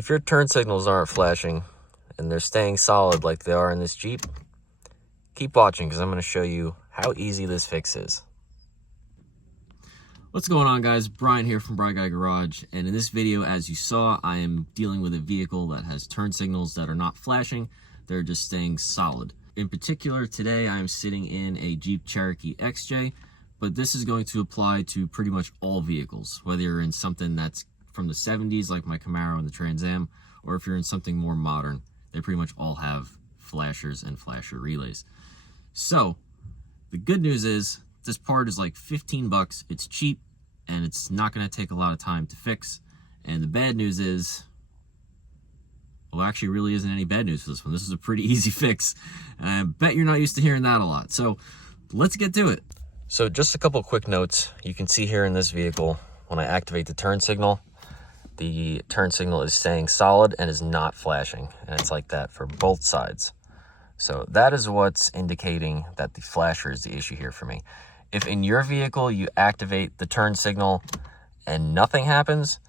If your turn signals aren't flashing and they're staying solid like they are in this Jeep, keep watching because I'm going to show you how easy this fix is. What's going on, guys? Brian here from Bright Guy Garage, and in this video, as you saw, I am dealing with a vehicle that has turn signals that are not flashing. They're just staying solid. In particular, today I am sitting in a Jeep Cherokee XJ, but this is going to apply to pretty much all vehicles, whether you're in something that's from the 70s like my Camaro and the Trans Am, or if you're in something more modern. They pretty much all have flashers and flasher relays. So the good news is this part is like 15 bucks. It's cheap and it's not going to take a lot of time to fix. And the bad news is, well, actually really isn't any bad news for this one. This is a pretty easy fix. And I bet you're not used to hearing that a lot. So let's get to it. So just a couple quick notes. You can see here in this vehicle, when I activate the turn signal is staying solid and is not flashing. And it's like that for both sides. So that is what's indicating that the flasher is the issue here for me. If in your vehicle you activate the turn signal and nothing happens,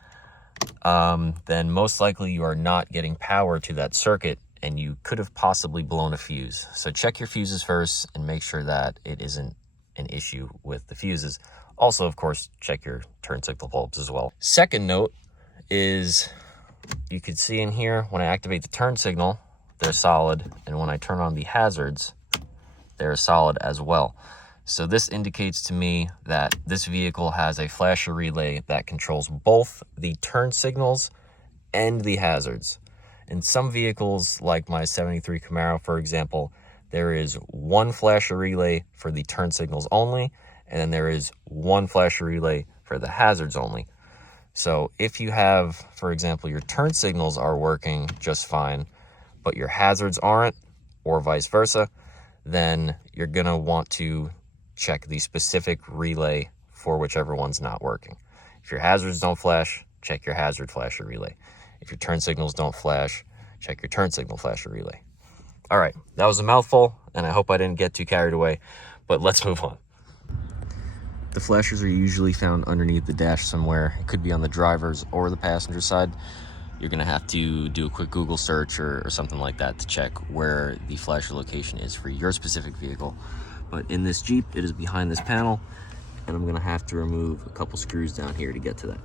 then most likely you are not getting power to that circuit and you could have possibly blown a fuse. So check your fuses first and make sure that it isn't an issue with the fuses. Also, of course, check your turn signal bulbs as well. Second note is you can see in here when I activate the turn signal, they're solid, and when I turn on the hazards, they're solid as well. So this indicates to me that this vehicle has a flasher relay that controls both the turn signals and the hazards. In some vehicles, like my 73 Camaro, for example, there is one flasher relay for the turn signals only, and then there is one flasher relay for the hazards only. So if you have, for example, your turn signals are working just fine, but your hazards aren't, or vice versa, then you're going to want to check the specific relay for whichever one's not working. If your hazards don't flash, check your hazard flasher relay. If your turn signals don't flash, check your turn signal flasher relay. All right, that was a mouthful, and I hope I didn't get too carried away, but let's move on. The flashers are usually found underneath the dash somewhere. It could be on the driver's or the passenger side. You're gonna have to do a quick Google search or something like that to check where the flasher location is for your specific vehicle. But in this Jeep, it is behind this panel, and I'm gonna have to remove a couple screws down here to get to that.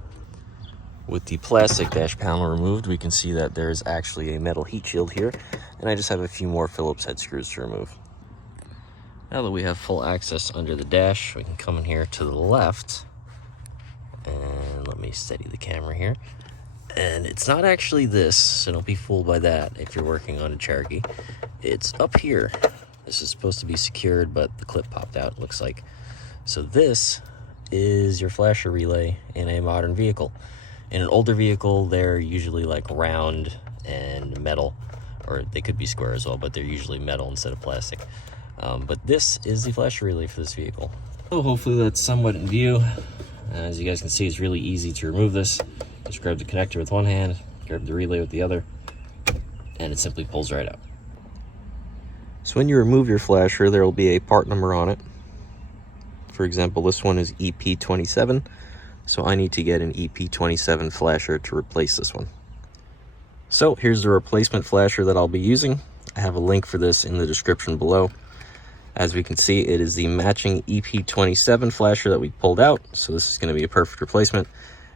With the plastic dash panel removed, we can see that there's actually a metal heat shield here, and I just have a few more Phillips head screws to remove. Now that we have full access under the dash, we can come in here to the left, and let me steady the camera here. And it's not actually this, so don't be fooled by that if you're working on a Cherokee. It's up here. This is supposed to be secured, but the clip popped out, it looks like. So this is your flasher relay in a modern vehicle. In an older vehicle, they're usually like round and metal, or they could be square as well, but they're usually metal instead of plastic. But this is the flasher relay for this vehicle. So hopefully that's somewhat in view. As you guys can see, it's really easy to remove this. Just grab the connector with one hand, grab the relay with the other, and it simply pulls right out. So when you remove your flasher, there will be a part number on it. For example, this one is EP27, so I need to get an EP27 flasher to replace this one. So here's the replacement flasher that I'll be using. I have a link for this in the description below. As we can see, it is the matching EP27 flasher that we pulled out, so this is going to be a perfect replacement.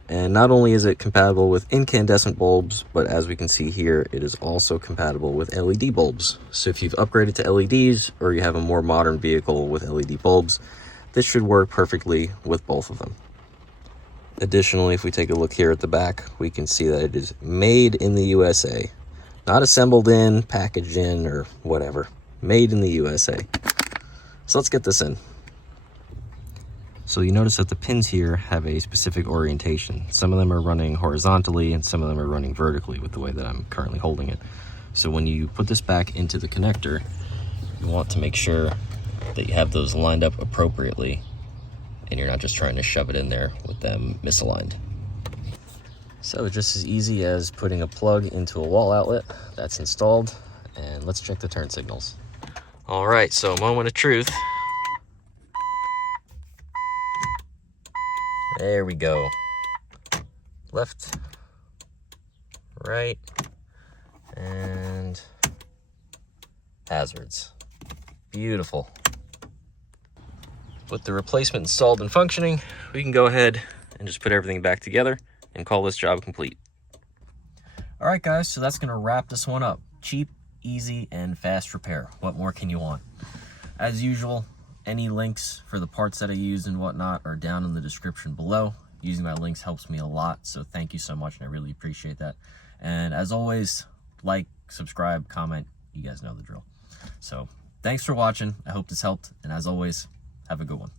And not only is it compatible with incandescent bulbs, but as we can see here, it is also compatible with LED bulbs. So if you've upgraded to LEDs or you have a more modern vehicle with LED bulbs, this should work perfectly with both of them. Additionally, if we take a look here at the back, we can see that it is made in the USA. Not assembled in, packaged in, or whatever. Made in the USA. So let's get this in. So you notice that the pins here have a specific orientation. Some of them are running horizontally and some of them are running vertically with the way that I'm currently holding it. So when you put this back into the connector, you want to make sure that you have those lined up appropriately and you're not just trying to shove it in there with them misaligned. So just as easy as putting a plug into a wall outlet, that's installed, and let's check the turn signals. All right, so moment of truth. There we go. Left, right, and hazards. Beautiful. With the replacement installed and functioning, we can go ahead and just put everything back together and call this job complete. All right, guys, so that's gonna wrap this one up. Cheap, easy, and fast repair. What more can you want? As usual, any links for the parts that I used and whatnot are down in the description below. Using my links helps me a lot, so thank you so much, and I really appreciate that. And as always, like, subscribe, comment, you guys know the drill. So thanks for watching. I hope this helped, and as always, have a good one.